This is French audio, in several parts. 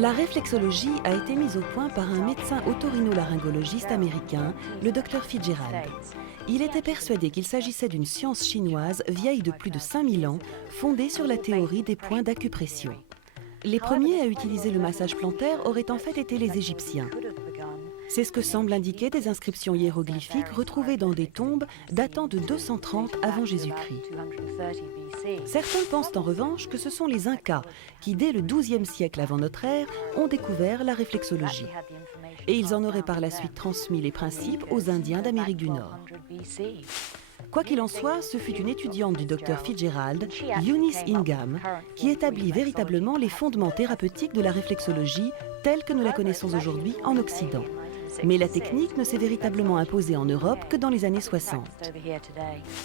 La réflexologie a été mise au point par un médecin otorhinolaryngologiste américain, le Dr Fitzgerald. Il était persuadé qu'il s'agissait d'une science chinoise vieille de plus de 5000 ans, fondée sur la théorie des points d'acupression. Les premiers à utiliser le massage plantaire auraient en fait été les Égyptiens. C'est ce que semblent indiquer des inscriptions hiéroglyphiques retrouvées dans des tombes datant de 230 avant Jésus-Christ. Certains pensent en revanche que ce sont les Incas qui, dès le XIIe siècle avant notre ère, ont découvert la réflexologie. Et ils en auraient par la suite transmis les principes aux Indiens d'Amérique du Nord. Quoi qu'il en soit, ce fut une étudiante du Dr Fitzgerald, Eunice Ingham, qui établit véritablement les fondements thérapeutiques de la réflexologie telle que nous la connaissons aujourd'hui en Occident. Mais la technique ne s'est véritablement imposée en Europe que dans les années 60.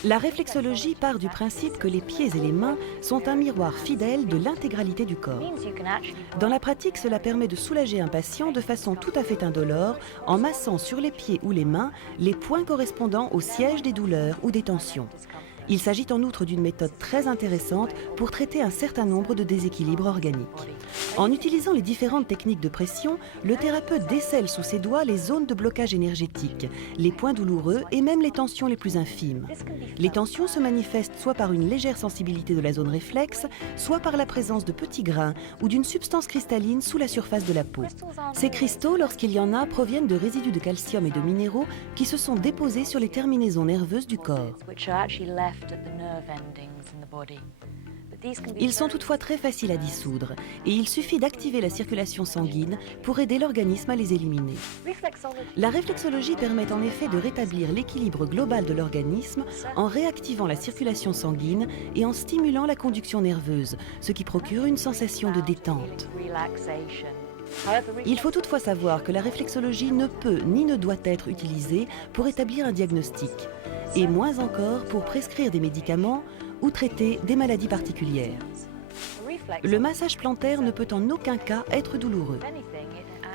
La réflexologie part du principe que les pieds et les mains sont un miroir fidèle de l'intégralité du corps. Dans la pratique, cela permet de soulager un patient de façon tout à fait indolore en massant sur les pieds ou les mains les points correspondant au siège des douleurs ou des tensions. Il s'agit en outre d'une méthode très intéressante pour traiter un certain nombre de déséquilibres organiques. En utilisant les différentes techniques de pression, le thérapeute décèle sous ses doigts les zones de blocage énergétique, les points douloureux et même les tensions les plus infimes. Les tensions se manifestent soit par une légère sensibilité de la zone réflexe, soit par la présence de petits grains ou d'une substance cristalline sous la surface de la peau. Ces cristaux, lorsqu'il y en a, proviennent de résidus de calcium et de minéraux qui se sont déposés sur les terminaisons nerveuses du corps. Ils sont toutefois très faciles à dissoudre et il suffit d'activer la circulation sanguine pour aider l'organisme à les éliminer. La réflexologie permet en effet de rétablir l'équilibre global de l'organisme en réactivant la circulation sanguine et en stimulant la conduction nerveuse, ce qui procure une sensation de détente. Il faut toutefois savoir que la réflexologie ne peut ni ne doit être utilisée pour établir un diagnostic, et moins encore pour prescrire des médicaments ou traiter des maladies particulières. Le massage plantaire ne peut en aucun cas être douloureux.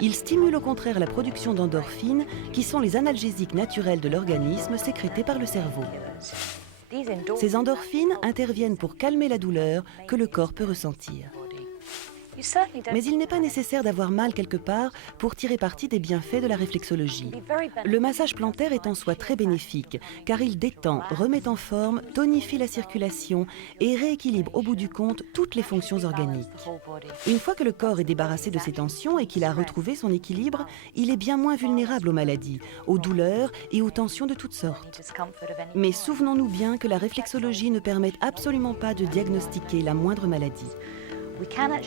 Il stimule au contraire la production d'endorphines, qui sont les analgésiques naturels de l'organisme sécrétés par le cerveau. Ces endorphines interviennent pour calmer la douleur que le corps peut ressentir. Mais il n'est pas nécessaire d'avoir mal quelque part pour tirer parti des bienfaits de la réflexologie. Le massage plantaire est en soi très bénéfique, car il détend, remet en forme, tonifie la circulation et rééquilibre au bout du compte toutes les fonctions organiques. Une fois que le corps est débarrassé de ses tensions et qu'il a retrouvé son équilibre, il est bien moins vulnérable aux maladies, aux douleurs et aux tensions de toutes sortes. Mais souvenons-nous bien que la réflexologie ne permet absolument pas de diagnostiquer la moindre maladie.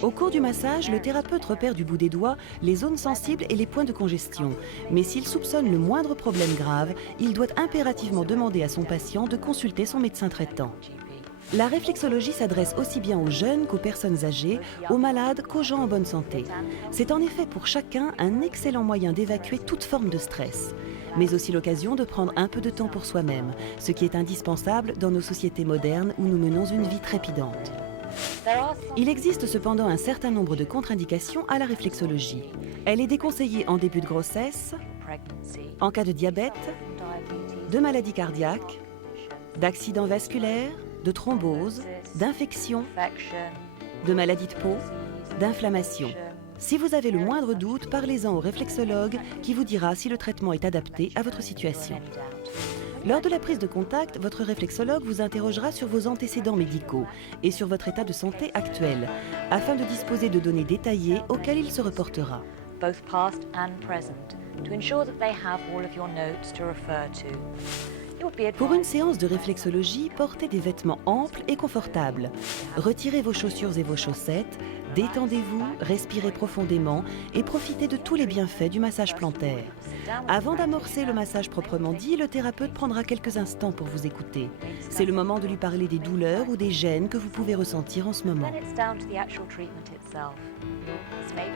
Au cours du massage, le thérapeute repère du bout des doigts les zones sensibles et les points de congestion. Mais s'il soupçonne le moindre problème grave, il doit impérativement demander à son patient de consulter son médecin traitant. La réflexologie s'adresse aussi bien aux jeunes qu'aux personnes âgées, aux malades qu'aux gens en bonne santé. C'est en effet pour chacun un excellent moyen d'évacuer toute forme de stress, mais aussi l'occasion de prendre un peu de temps pour soi-même, ce qui est indispensable dans nos sociétés modernes où nous menons une vie trépidante. Il existe cependant un certain nombre de contre-indications à la réflexologie. Elle est déconseillée en début de grossesse, en cas de diabète, de maladie cardiaque, d'accident vasculaire, de thrombose, d'infection, de maladies de peau, d'inflammation. Si vous avez le moindre doute, parlez-en au réflexologue qui vous dira si le traitement est adapté à votre situation. Lors de la prise de contact, votre réflexologue vous interrogera sur vos antécédents médicaux et sur votre état de santé actuel, afin de disposer de données détaillées auxquelles il se reportera. Both past and present, to ensure that they have all of your notes to refer to. Pour une séance de réflexologie, portez des vêtements amples et confortables. Retirez vos chaussures et vos chaussettes, détendez-vous, respirez profondément et profitez de tous les bienfaits du massage plantaire. Avant d'amorcer le massage proprement dit, le thérapeute prendra quelques instants pour vous écouter. C'est le moment de lui parler des douleurs ou des gênes que vous pouvez ressentir en ce moment.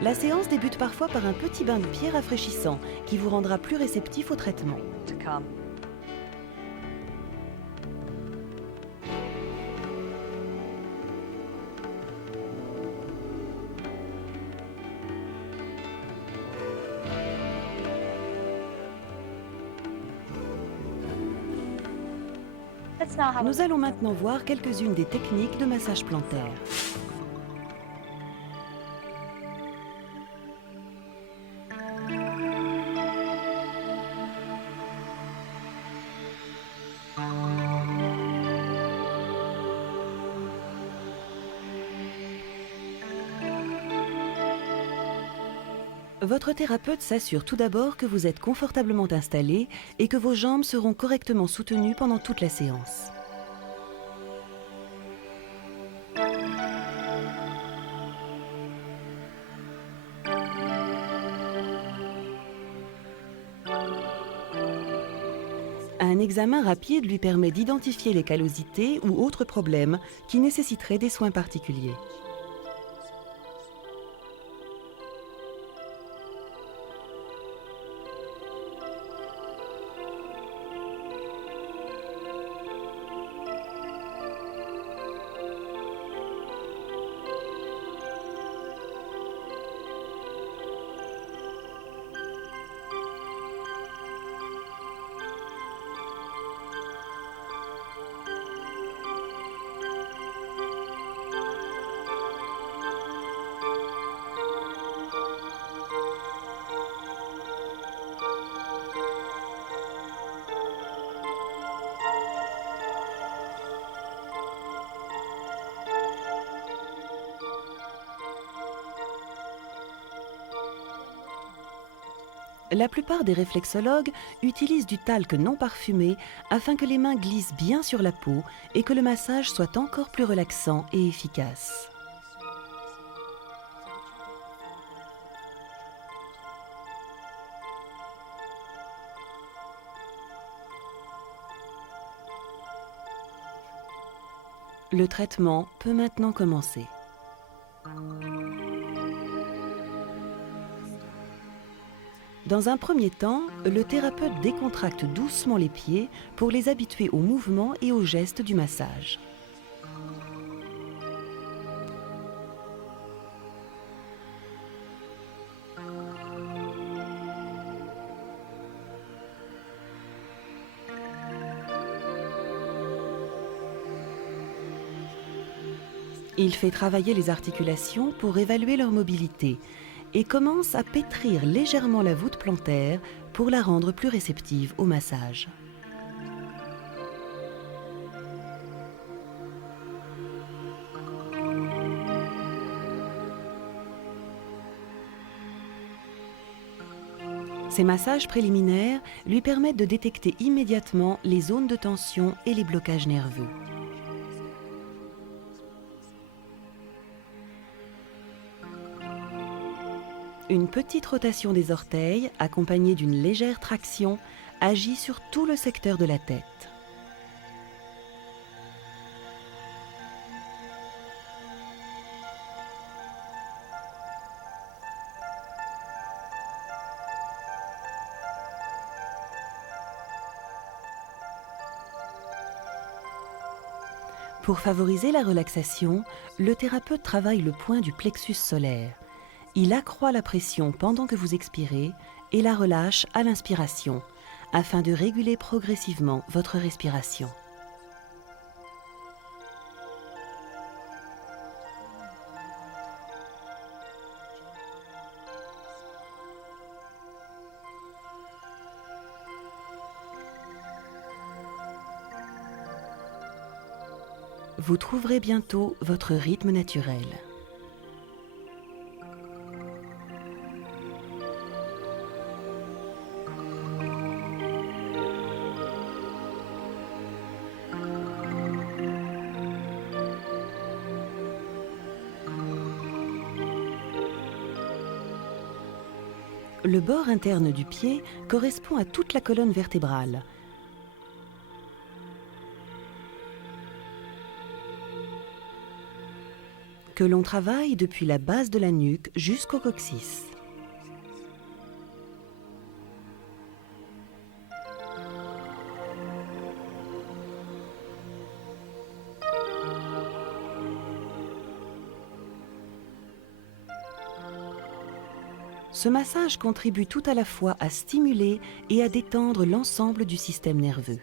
La séance débute parfois par un petit bain de pied rafraîchissant qui vous rendra plus réceptif au traitement. Nous allons maintenant voir quelques-unes des techniques de massage plantaire. Votre thérapeute s'assure tout d'abord que vous êtes confortablement installé et que vos jambes seront correctement soutenues pendant toute la séance. Un examen rapide lui permet d'identifier les callosités ou autres problèmes qui nécessiteraient des soins particuliers. La plupart des réflexologues utilisent du talc non parfumé afin que les mains glissent bien sur la peau et que le massage soit encore plus relaxant et efficace. Le traitement peut maintenant commencer. Dans un premier temps, le thérapeute décontracte doucement les pieds pour les habituer au mouvement et aux gestes du massage. Il fait travailler les articulations pour évaluer leur mobilité et commence à pétrir légèrement la voûte plantaire pour la rendre plus réceptive au massage. Ces massages préliminaires lui permettent de détecter immédiatement les zones de tension et les blocages nerveux. Une petite rotation des orteils, accompagnée d'une légère traction, agit sur tout le secteur de la tête. Pour favoriser la relaxation, le thérapeute travaille le point du plexus solaire. Il accroît la pression pendant que vous expirez et la relâche à l'inspiration, afin de réguler progressivement votre respiration. Vous trouverez bientôt votre rythme naturel. Le bord interne du pied correspond à toute la colonne vertébrale. Que l'on travaille depuis la base de la nuque jusqu'au coccyx. Ce massage contribue tout à la fois à stimuler et à détendre l'ensemble du système nerveux.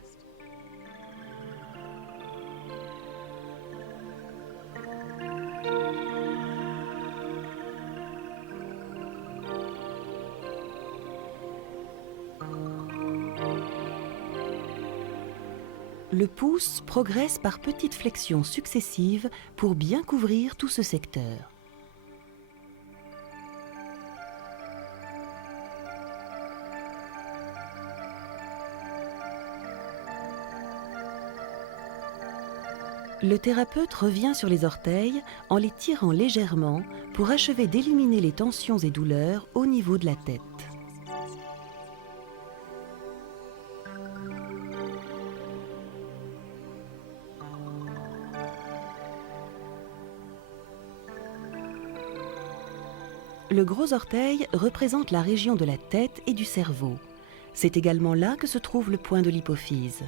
Le pouce progresse par petites flexions successives pour bien couvrir tout ce secteur. Le thérapeute revient sur les orteils en les tirant légèrement pour achever d'éliminer les tensions et douleurs au niveau de la tête. Le gros orteil représente la région de la tête et du cerveau. C'est également là que se trouve le point de l'hypophyse.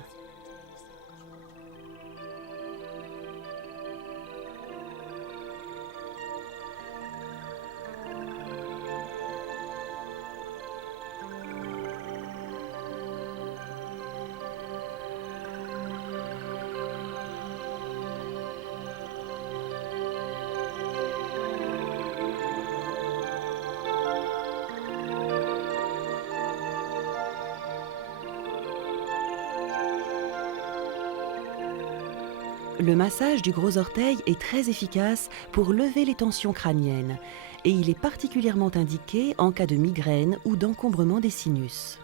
Le massage du gros orteil est très efficace pour lever les tensions crâniennes et il est particulièrement indiqué en cas de migraine ou d'encombrement des sinus.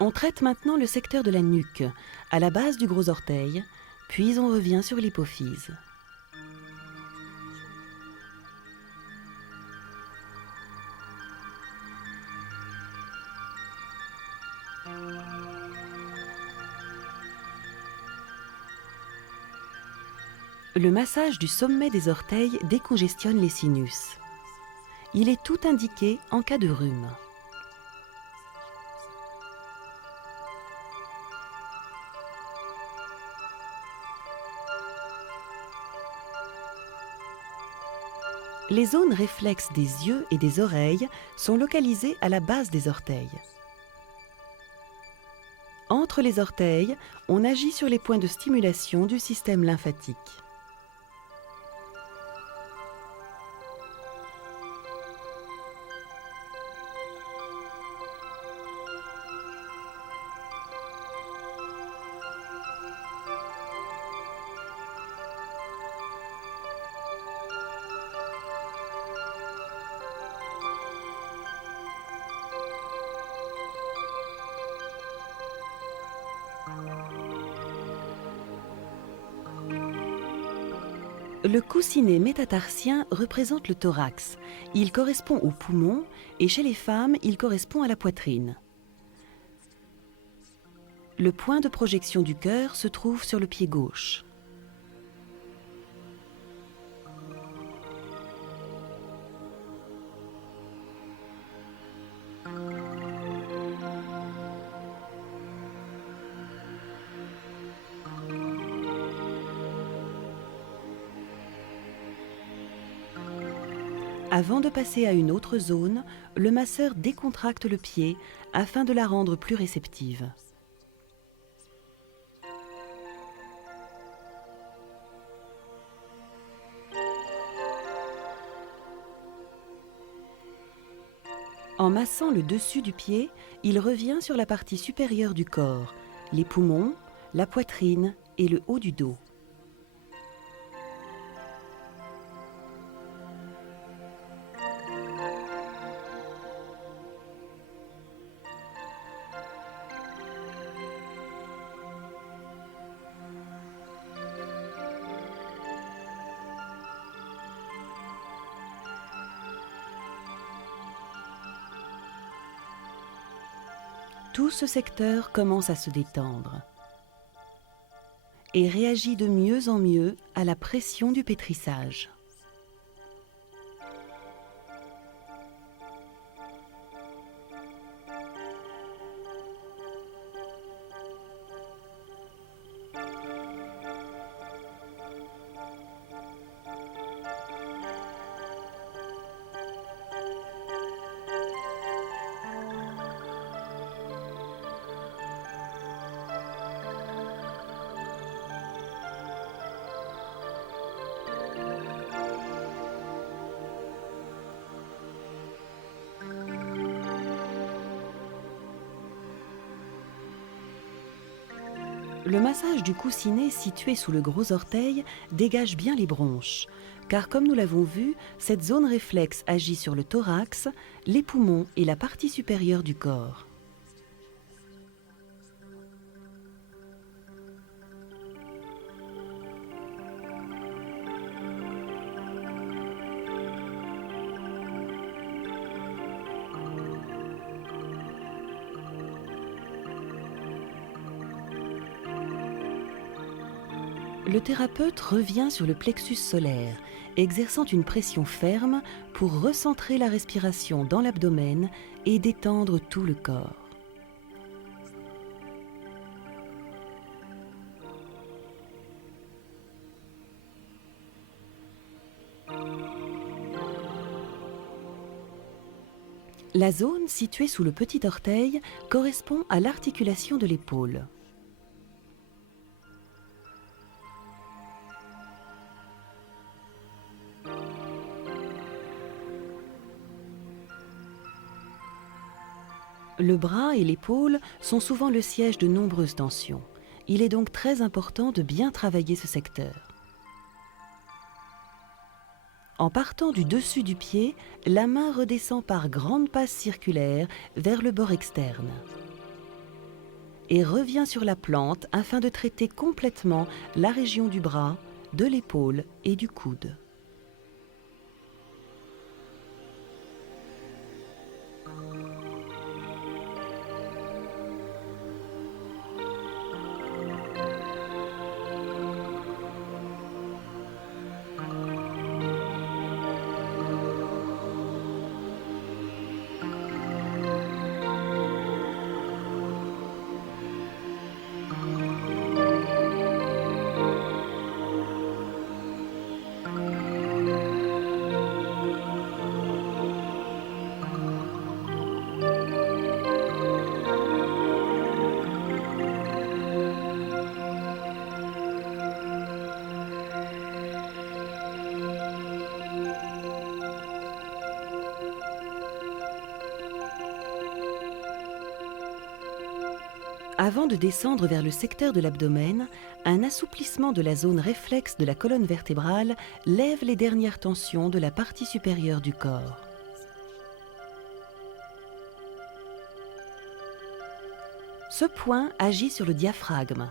On traite maintenant le secteur de la nuque, à la base du gros orteil, puis on revient sur l'hypophyse. Le massage du sommet des orteils décongestionne les sinus. Il est tout indiqué en cas de rhume. Les zones réflexes des yeux et des oreilles sont localisées à la base des orteils. Entre les orteils, on agit sur les points de stimulation du système lymphatique. Le coussinet métatarsien représente le thorax. Il correspond aux poumons et chez les femmes, il correspond à la poitrine. Le point de projection du cœur se trouve sur le pied gauche. Avant de passer à une autre zone, le masseur décontracte le pied afin de la rendre plus réceptive. En massant le dessus du pied, il revient sur la partie supérieure du corps, les poumons, la poitrine et le haut du dos. Tout ce secteur commence à se détendre et réagit de mieux en mieux à la pression du pétrissage. Le massage du coussinet situé sous le gros orteil dégage bien les bronches, car comme nous l'avons vu, cette zone réflexe agit sur le thorax, les poumons et la partie supérieure du corps. Le thérapeute revient sur le plexus solaire, exerçant une pression ferme pour recentrer la respiration dans l'abdomen et détendre tout le corps. La zone située sous le petit orteil correspond à l'articulation de l'épaule. Le bras et l'épaule sont souvent le siège de nombreuses tensions. Il est donc très important de bien travailler ce secteur. En partant du dessus du pied, la main redescend par grandes passes circulaires vers le bord externe et revient sur la plante afin de traiter complètement la région du bras, de l'épaule et du coude. Avant de descendre vers le secteur de l'abdomen, un assouplissement de la zone réflexe de la colonne vertébrale lève les dernières tensions de la partie supérieure du corps. Ce point agit sur le diaphragme.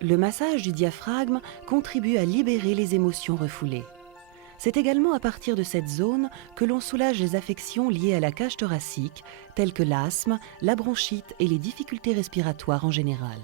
Le massage du diaphragme contribue à libérer les émotions refoulées. C'est également à partir de cette zone que l'on soulage les affections liées à la cage thoracique, telles que l'asthme, la bronchite et les difficultés respiratoires en général.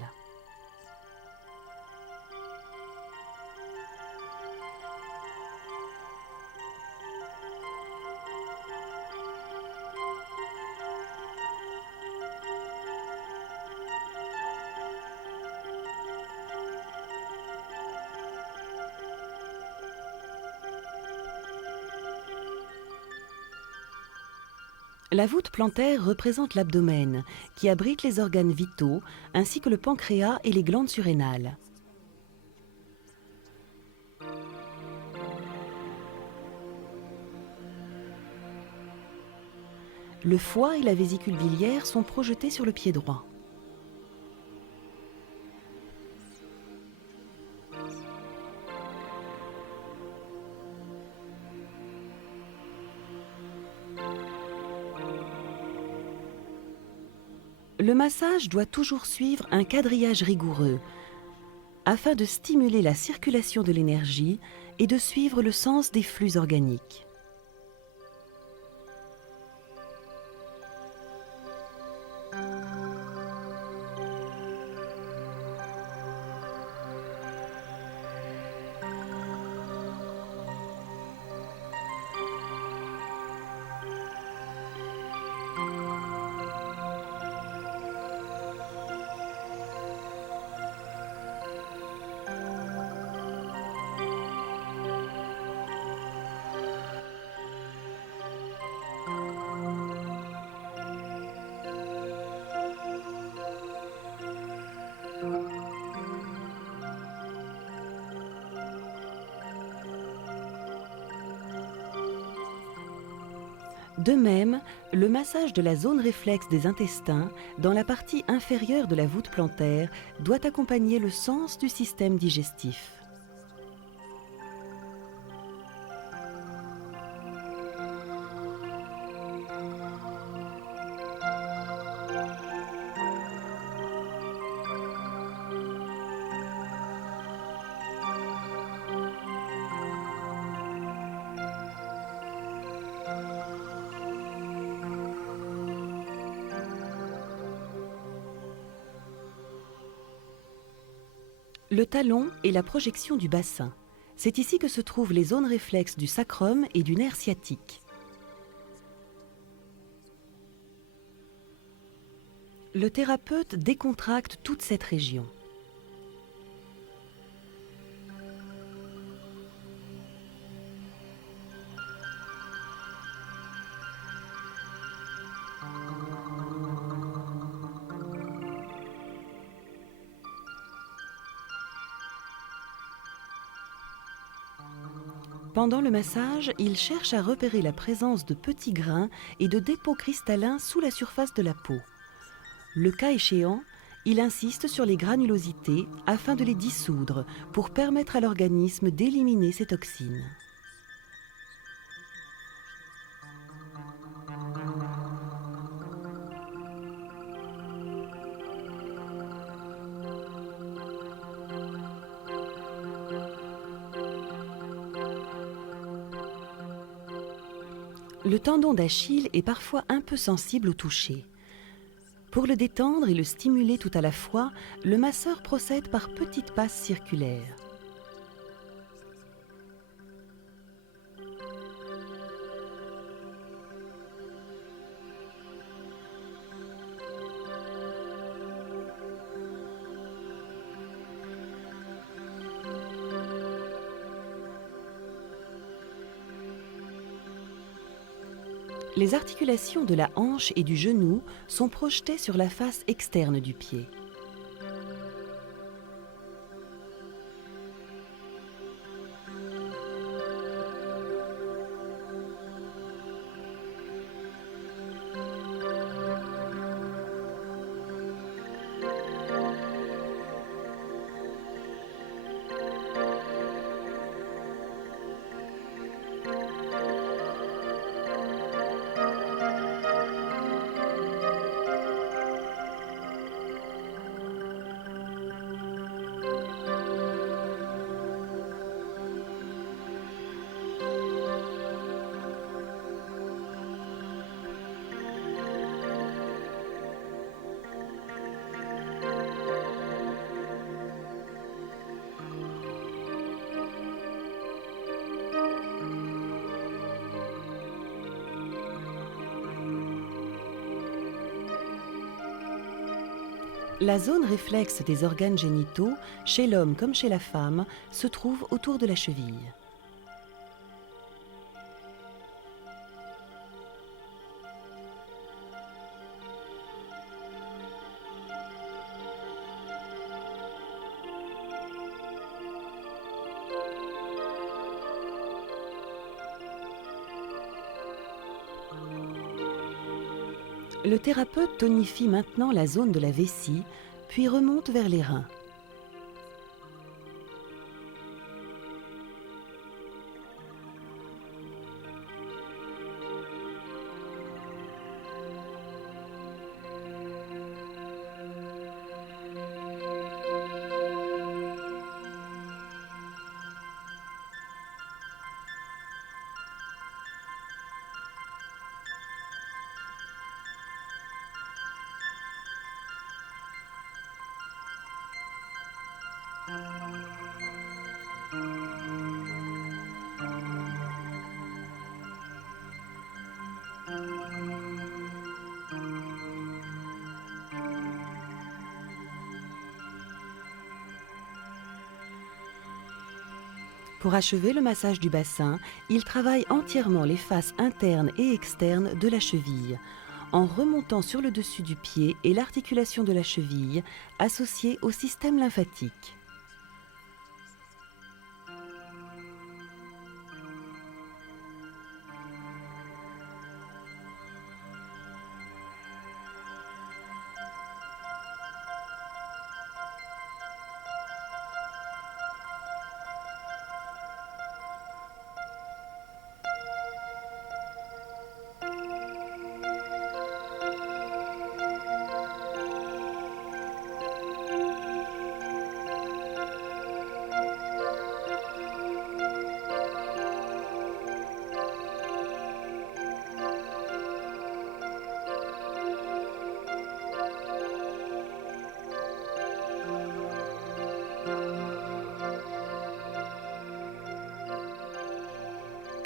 La voûte plantaire représente l'abdomen, qui abrite les organes vitaux, ainsi que le pancréas et les glandes surrénales. Le foie et la vésicule biliaire sont projetés sur le pied droit. Le massage doit toujours suivre un quadrillage rigoureux afin de stimuler la circulation de l'énergie et de suivre le sens des flux organiques. De même, le massage de la zone réflexe des intestins, dans la partie inférieure de la voûte plantaire, doit accompagner le sens du système digestif. Le talon est la projection du bassin. C'est ici que se trouvent les zones réflexes du sacrum et du nerf sciatique. Le thérapeute décontracte toute cette région. Pendant le massage, il cherche à repérer la présence de petits grains et de dépôts cristallins sous la surface de la peau. Le cas échéant, il insiste sur les granulosités afin de les dissoudre pour permettre à l'organisme d'éliminer ces toxines. Le tendon d'Achille est parfois un peu sensible au toucher. Pour le détendre et le stimuler tout à la fois, le masseur procède par petites passes circulaires. Les articulations de la hanche et du genou sont projetées sur la face externe du pied. La zone réflexe des organes génitaux, chez l'homme comme chez la femme, se trouve autour de la cheville. Le thérapeute tonifie maintenant la zone de la vessie, puis remonte vers les reins. Pour achever le massage du bassin, il travaille entièrement les faces internes et externes de la cheville, en remontant sur le dessus du pied et l'articulation de la cheville associée au système lymphatique.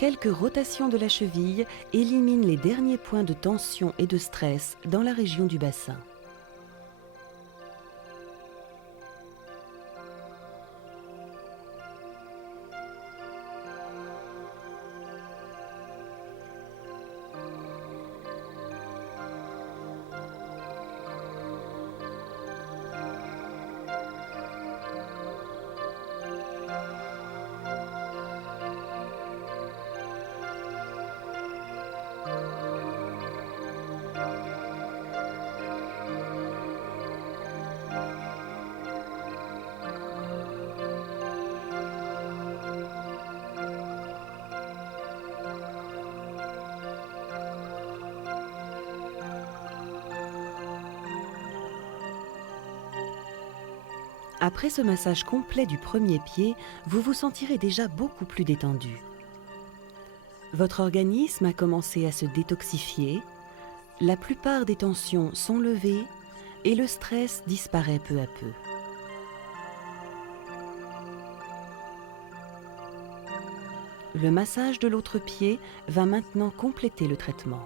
Quelques rotations de la cheville éliminent les derniers points de tension et de stress dans la région du bassin. Après ce massage complet du premier pied, vous vous sentirez déjà beaucoup plus détendu. Votre organisme a commencé à se détoxifier, la plupart des tensions sont levées et le stress disparaît peu à peu. Le massage de l'autre pied va maintenant compléter le traitement.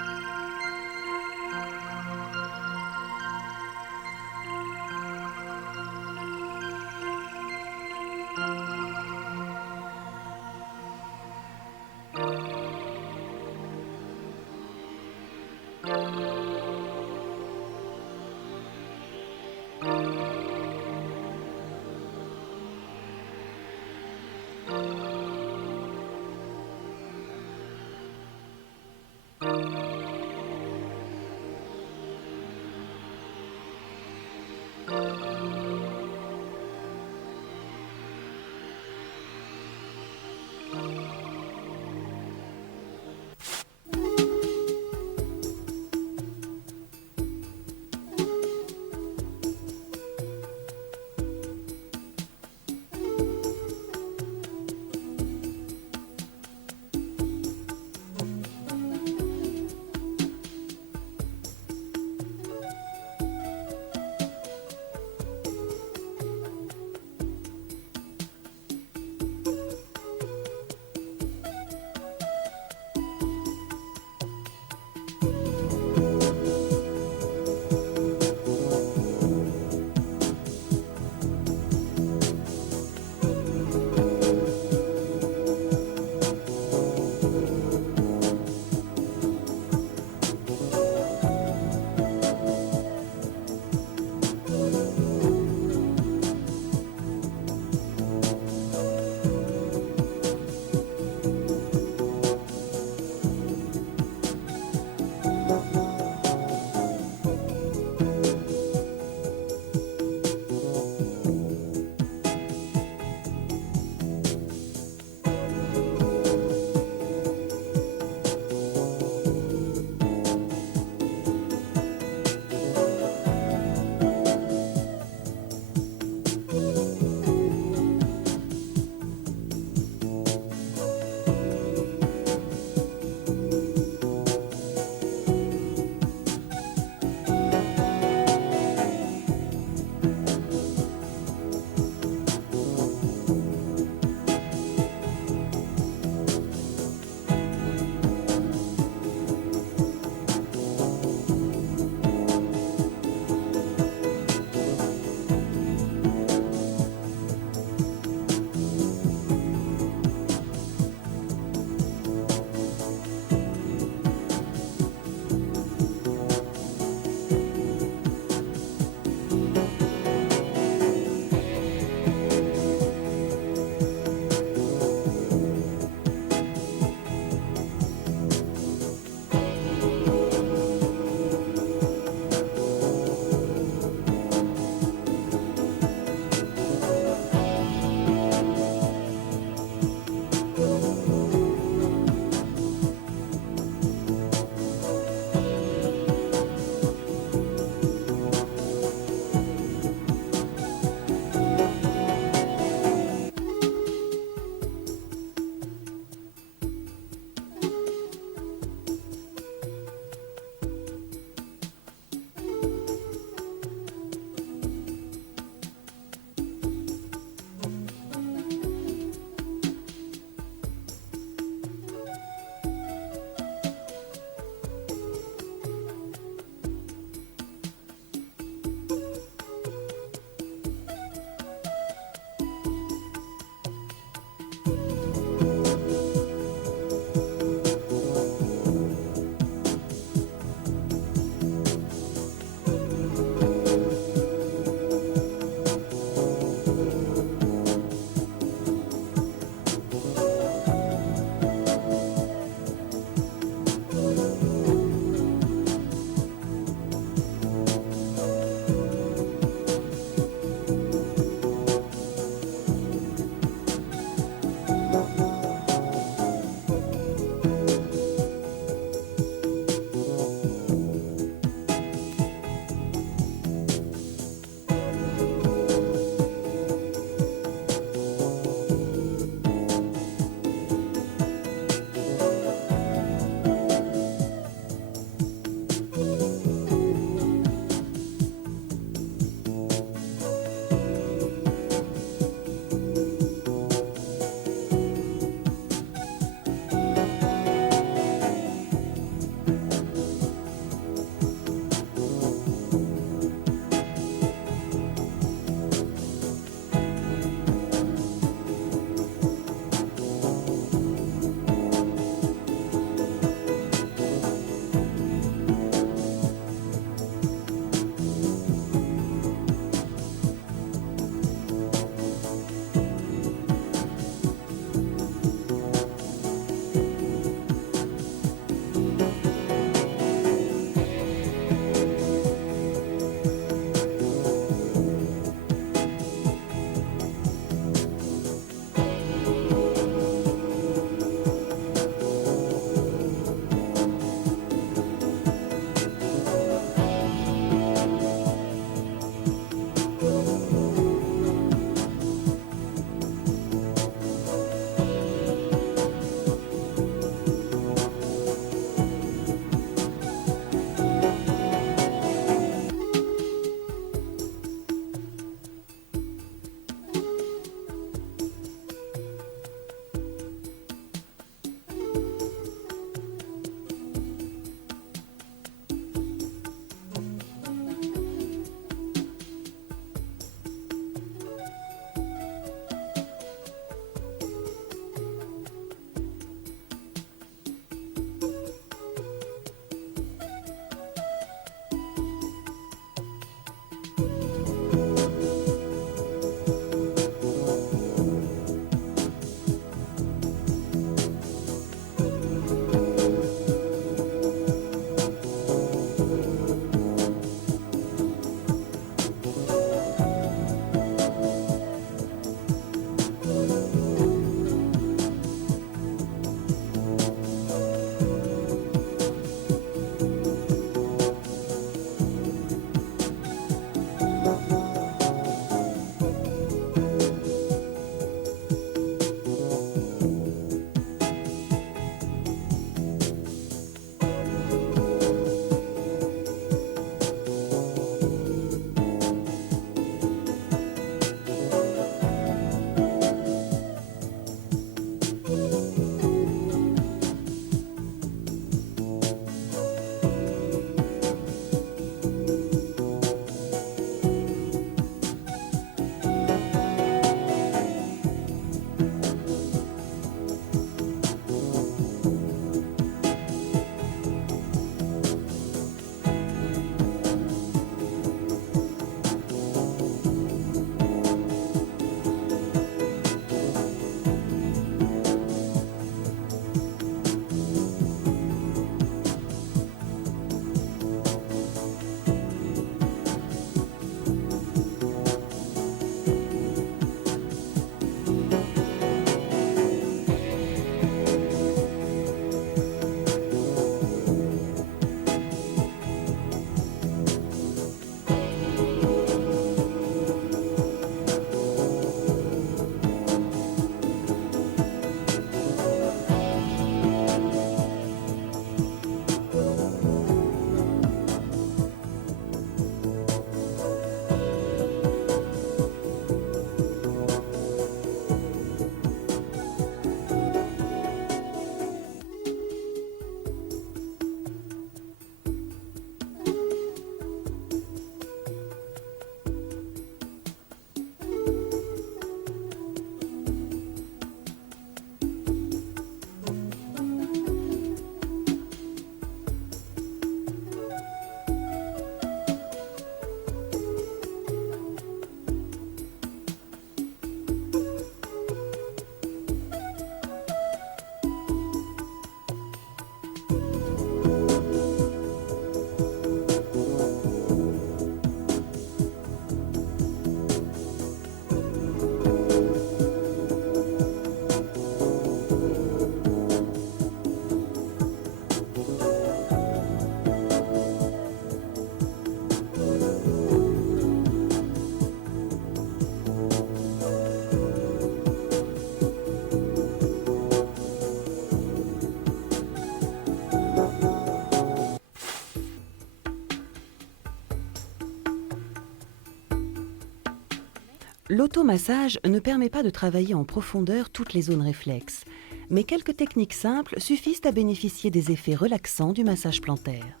L'automassage ne permet pas de travailler en profondeur toutes les zones réflexes, mais quelques techniques simples suffisent à bénéficier des effets relaxants du massage plantaire.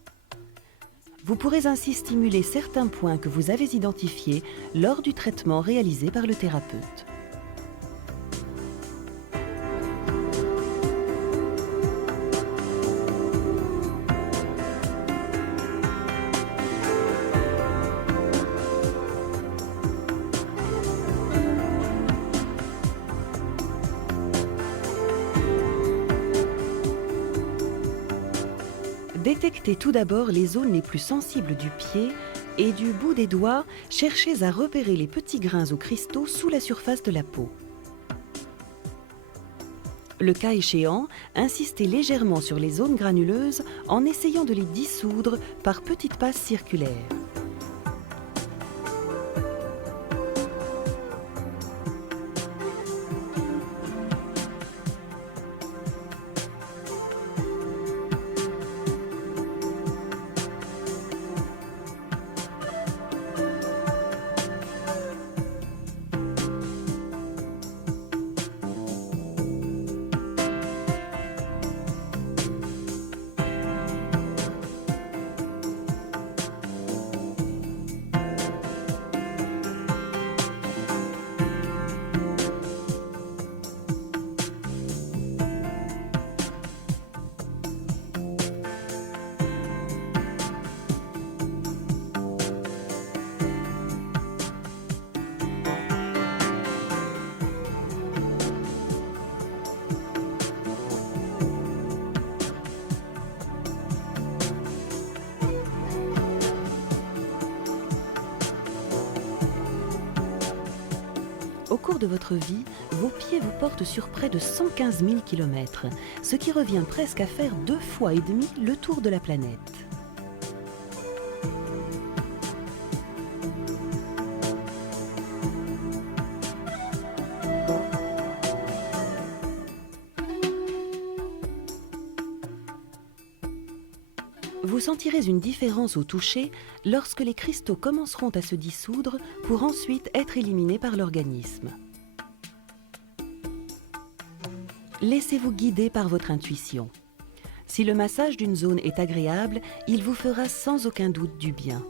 Vous pourrez ainsi stimuler certains points que vous avez identifiés lors du traitement réalisé par le thérapeute. Détectez tout d'abord les zones les plus sensibles du pied et du bout des doigts, cherchez à repérer les petits grains ou cristaux sous la surface de la peau. Le cas échéant, insistez légèrement sur les zones granuleuses en essayant de les dissoudre par petites passes circulaires. Au cours de votre vie, vos pieds vous portent sur près de 115 000 km, ce qui revient presque à faire 2,5 fois le tour de la planète. Vous sentirez une différence au toucher lorsque les cristaux commenceront à se dissoudre pour ensuite être éliminés par l'organisme. Laissez-vous guider par votre intuition. Si le massage d'une zone est agréable, il vous fera sans aucun doute du bien.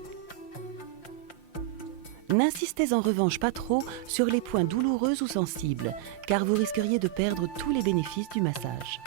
N'insistez en revanche pas trop sur les points douloureux ou sensibles, car vous risqueriez de perdre tous les bénéfices du massage.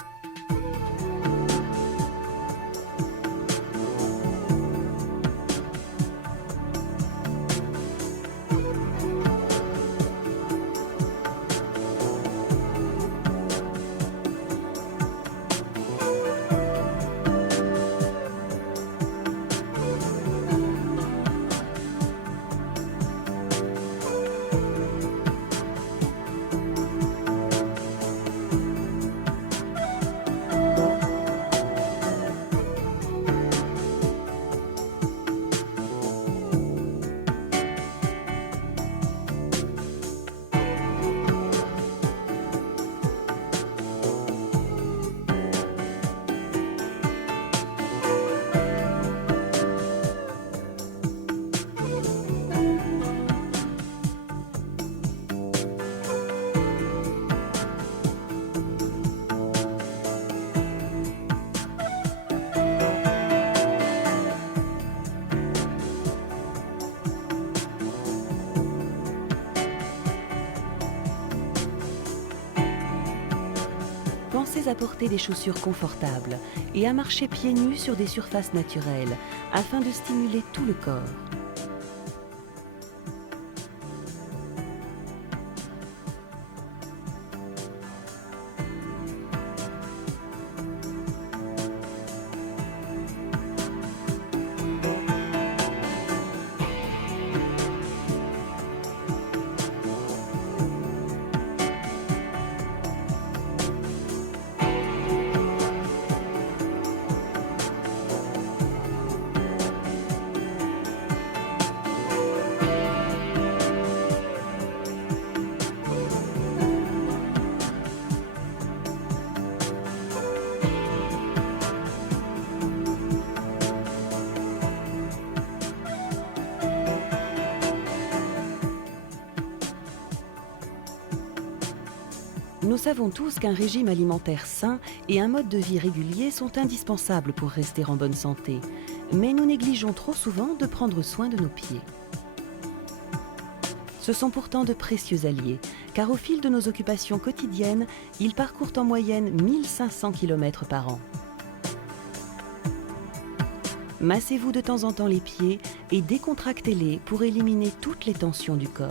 Pensez à porter des chaussures confortables et à marcher pieds nus sur des surfaces naturelles afin de stimuler tout le corps. Nous savons tous qu'un régime alimentaire sain et un mode de vie régulier sont indispensables pour rester en bonne santé. Mais nous négligeons trop souvent de prendre soin de nos pieds. Ce sont pourtant de précieux alliés, car au fil de nos occupations quotidiennes, ils parcourent en moyenne 1500 km par an. Massez-vous de temps en temps les pieds et décontractez-les pour éliminer toutes les tensions du corps.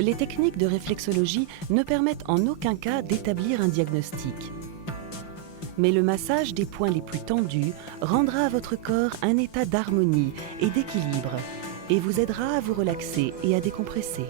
Les techniques de réflexologie ne permettent en aucun cas d'établir un diagnostic. Mais le massage des points les plus tendus rendra à votre corps un état d'harmonie et d'équilibre et vous aidera à vous relaxer et à décompresser.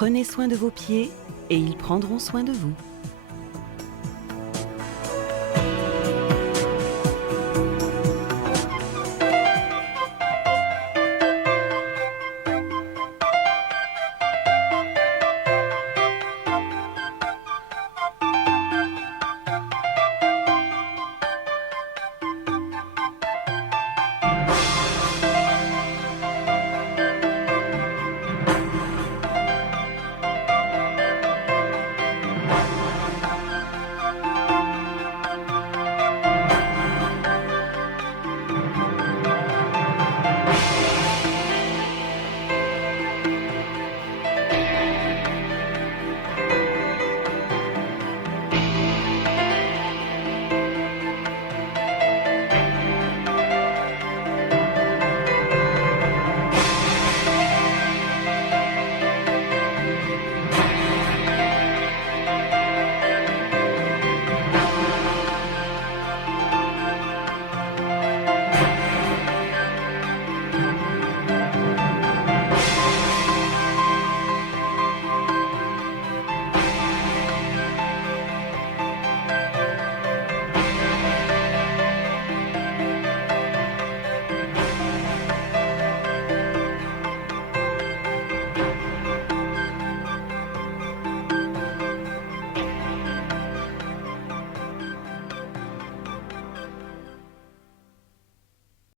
Prenez soin de vos pieds et ils prendront soin de vous.